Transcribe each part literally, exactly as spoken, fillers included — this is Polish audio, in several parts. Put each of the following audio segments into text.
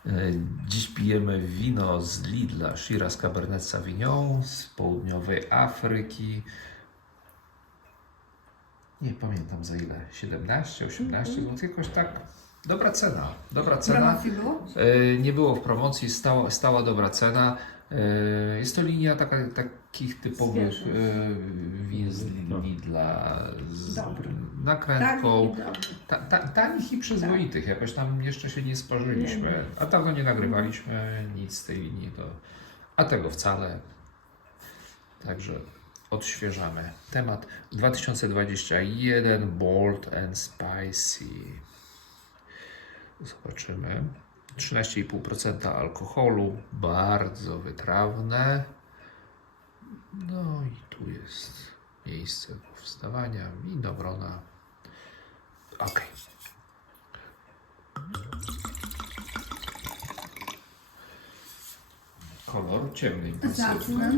Dziś pijemy wino z Lidla, Shiraz Cabernet Sauvignon z południowej Afryki. Nie pamiętam za ile, siedemnaście, osiemnaście złotych, jakoś tak. Dobra cena, dobra cena. Promocji było? E, Nie było w promocji, stała, stała dobra cena. E, Jest to linia taka, takich typowych Świeżych. e, win z Lidla, z Dobry. nakrętką. Tak, i dobry. Ta, ta, tanich i przyzwoitych, jakoś tam jeszcze się nie sparzyliśmy, a dawno nie nagrywaliśmy nic z tej linii, to, a tego wcale. Także odświeżamy. Temat dwa tysiące dwudziesty pierwszy, Bold and Spicy. Zobaczymy. trzynaście i pół procent alkoholu, bardzo wytrawne. No i tu jest miejsce powstawania winogrona. Ok. Kolor ciemny, intensywny. Zacznę.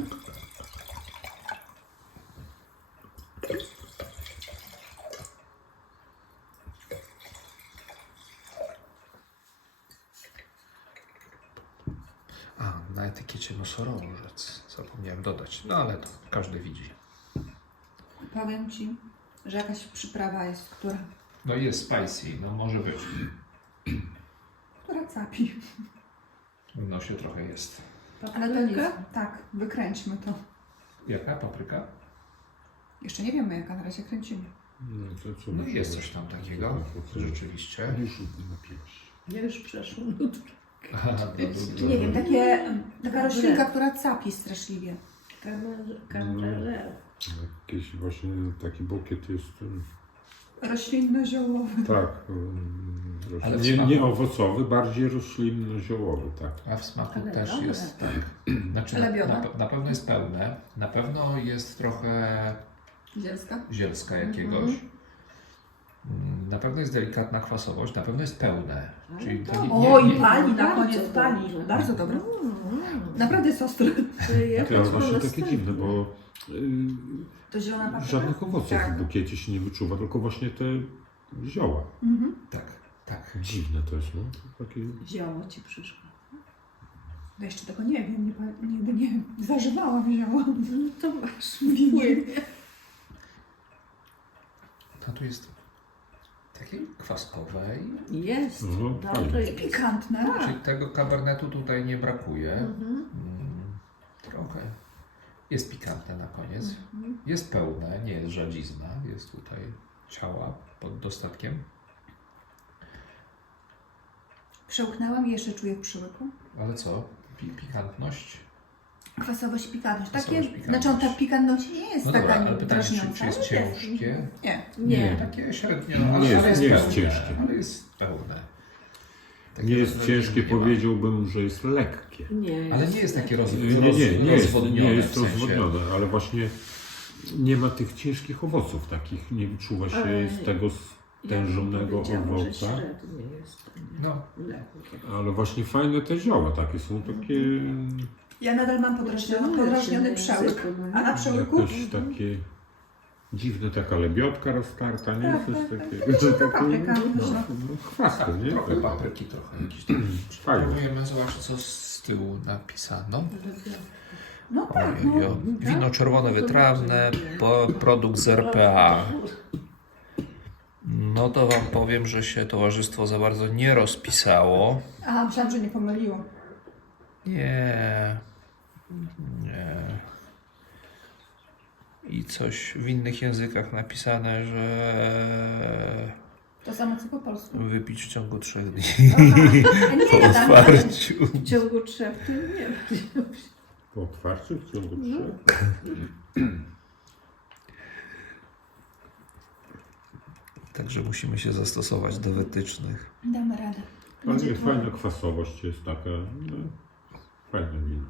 A, na etykiecie nosorożec. Zapomniałem dodać. No ale to każdy widzi. Powiem Ci, że jakaś przyprawa jest, która, No jest spicy, no może być. która capi. W nosie trochę jest. Ale to nie jest. Tak, wykręćmy to. Jaka papryka? Jeszcze nie wiemy jaka, na razie kręcimy. No, to co No by jest było? coś tam takiego. Rzeczywiście. Już napiłaś. Ja już przeszło jutro. Aha, no, no, no, Nie no. wiem, takie, taka roślinka, która capi straszliwie. Kamperze. Jakiś właśnie taki bukiet jest. um, Roślinno-ziołowy. Tak. um, roślin- Ale w nie, smaku. nie owocowy, bardziej roślinno-ziołowy, tak. A w smaku Ale też dobre. jest tak. Znaczy, na, Lebiona. na, na pewno jest pełne. Na pewno jest trochę Zielska. zielska jakiegoś. Mm, Na pewno jest delikatna kwasowość, na pewno jest pełne. Czyli to nie, nie, O, i nie, pani na Bardzo koniec, pani. dobrze. Bardzo dobre. Mm. Naprawdę jest ostry. Ja To jest patrzę właśnie na takie scenę. dziwne, bo y, To zielona papryka? żadnych owoców Tak. w bukiecie się nie wyczuwa, tylko właśnie te zioła. Mhm. Tak, tak. Dziwne to jest, no. To takie... Zioło ci przyszło. Ja jeszcze tego nie wiem, nie, pa- nigdy nie zażywałam zioła. No to masz. Winie. A tu jest takiej kwaskowej. Jest. No, Dobrze fajnie. jest. Pikantne. Tak. Czyli tego kabernetu tutaj nie brakuje. Mhm. Mm, Trochę. Jest pikantne na koniec. Mhm. Jest pełne, nie jest żadzizna. Jest tutaj ciała pod dostatkiem. Przełknęłam i jeszcze czuję w przyłyku. Ale co? Pi pikantność? Kwasowość i pikantność. Kwasowość, Takie, pikantność. znaczy ta pikantność nie jest No taka dobra, ale pytanie, czy, drażniąca. czy jest ale ciężkie? Nie. Nie. Takie średnio, Nie ale, jest- ale jest nie jest pełne. ciężkie. Ale jest pełne. Takie Nie jest rozwodnione ciężkie, nie ma. powiedziałbym, że jest lekkie. Nie. Ale nie jest takie roz, Nie, nie, nie, nie, jest, rozwodnione nie jest w sensie. rozwodnione, ale właśnie nie ma tych ciężkich owoców takich, nie wyczuwa się Ale z tego stężonego powiedziałam, że owoca, średnie jest. No, Lekkie. ale właśnie fajne te zioła takie są takie Ja nadal mam podrażniony, podrażniony przełyk. A na przełyku? jakoś takie dziwne, taka lebiotka roztarta, nie? Tak, Coś tak, tak. takiego. Taka Że takie, papryka, no, no. no, chwasty, nie? trochę papryki, trochę jakieś tam. Fajne. Próbujemy zobaczyć, co z tyłu napisano. No tak, Oj, no. oj, oj. Wino czerwone wytrawne, po, produkt z R P A. No to wam powiem, że się towarzystwo za bardzo nie rozpisało. A, myślałam, że nie pomyliło. Nie. Nie. I coś w innych językach napisane, że To samo co po polsku. wypić w ciągu trzech dni A nie, po ja tam, otwarciu. W ciągu trzech to nie wiem. Po otwarciu w ciągu No. trzech. Także musimy się zastosować do wytycznych. damy radę. Ale Będzie jest to- fajna kwasowość, jest taka, no, fajne wino.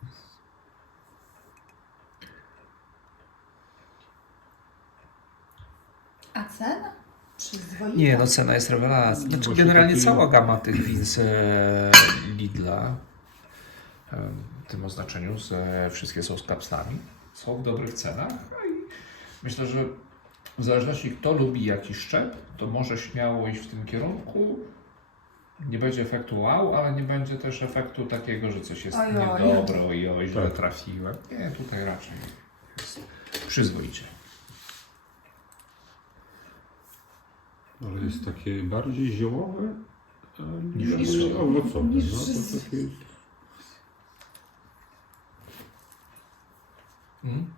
A cena? Przyzwoita. Nie, no cena jest rewelacja. Znaczy, Właśnie generalnie taki- cała gama tych win z e, Lidla, e, w tym oznaczeniu, z, e, wszystkie są z kapslami, są w dobrych cenach. No i myślę, że w zależności kto lubi jaki szczep, to może śmiało iść w tym kierunku. Nie będzie efektu wow, ale nie będzie też efektu takiego, że coś jest Oj, oj. niedobre, oj, oj, źle Tak. trafiłem. Nie, tutaj raczej jest przyzwoicie. Ale jest takie bardziej ziołowe a Niż niż rysowe. owocowe. Niż No, rys- to takie jest... Mm.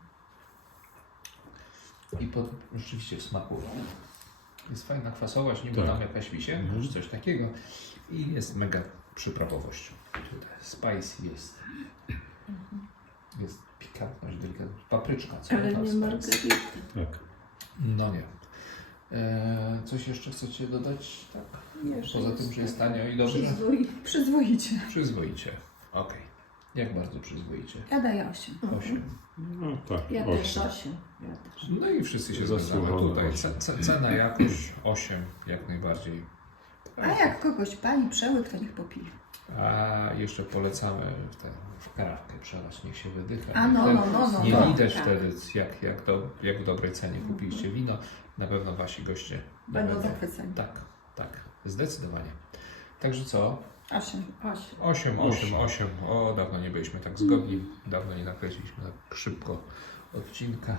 I pod, rzeczywiście w smaku jest fajna kwasowość, niby Tak. tam jakaś wisienka, Mhm. czy coś takiego. I jest mega przyprawowość. Tutaj spicy jest. Jest pikantność, delikatność. Papryczka, co Ale tam nie spicy? margarita. Tak. No nie. Eee, coś jeszcze chcecie dodać? Tak. Nie, że Poza tym, że jest tanio i dobrze? Przyzwoity. Przyzwoicie. Przyzwoicie. Okej. Jak bardzo przyzwoicie? Ja daję osiem. Osiem. No tak. Ja osiem. też osiem. Ja też. No i wszyscy się Zasłużone zgadzamy. Tutaj osiem. ce- ce- cena, jakość osiem jak najbardziej. A jak kogoś pali przełyk, to niech popije. A jeszcze polecamy w, tę w karawkę przelać, niech się wydycha. A no, Wtedy no, no, no. nie no. widać tak. wtedy, jak, jak, do, jak w dobrej cenie kupiliście wino. Na pewno wasi goście Będą zachwyceni. Tak, tak, zdecydowanie. Także co? Osiem. Osiem. osiem, osiem, osiem. O, dawno nie byliśmy tak zgodni. Dawno nie nakreśliliśmy tak szybko odcinka.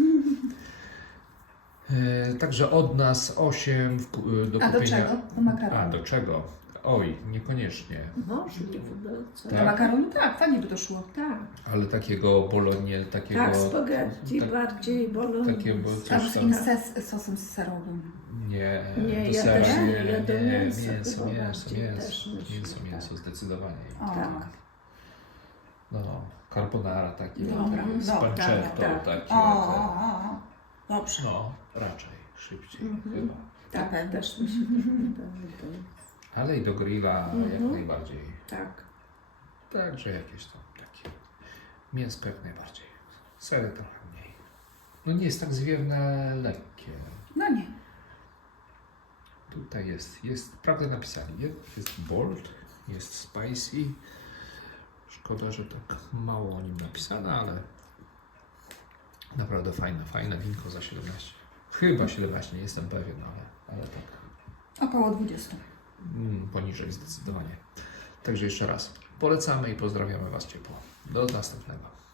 E, także od nas osiem w, ku- do A do kupienia. czego? Do makaronu. A, do czego? Oj, niekoniecznie. Może nie wydaje. Do makaronu? Tak, fajnie by to szło. Tak. Ale takiego bolonie, takiego... Tak, spaghetti tak- bardziej bolą. Takie, bo Albo coś z tam... takim ses, sosem serowym. Nie, Nie, do ja sera, też nie, nie, nie, ja do nie, mięsa mięso, chyba mięso, bardziej mięso, też myślę, mięso, tak. mięso, zdecydowanie. O, Tak. No, carbonara takie, Dobra, takie z dobra, pancetto, tak. takie, O, te, o, o, o. Dobrze. no, raczej, szybciej Mhm. chyba. Tak, pewno. też mi się wydaje. Ale i do grilla jak Mhm. najbardziej. Tak. Także jakieś tam takie mięsko jak najbardziej. Sery trochę mniej. No nie jest tak zwiewne, lekkie. No nie. Tutaj jest, jest prawdę napisali. Jest, jest bold, jest spicy. Szkoda, że tak mało o nim napisane, ale naprawdę fajne, fajne winko za siedemnaście. Chyba siedemnaście, nie jestem pewien, ale, ale tak Około dwudziestu. mm, poniżej zdecydowanie. Także jeszcze raz polecamy i pozdrawiamy Was ciepło. Do następnego.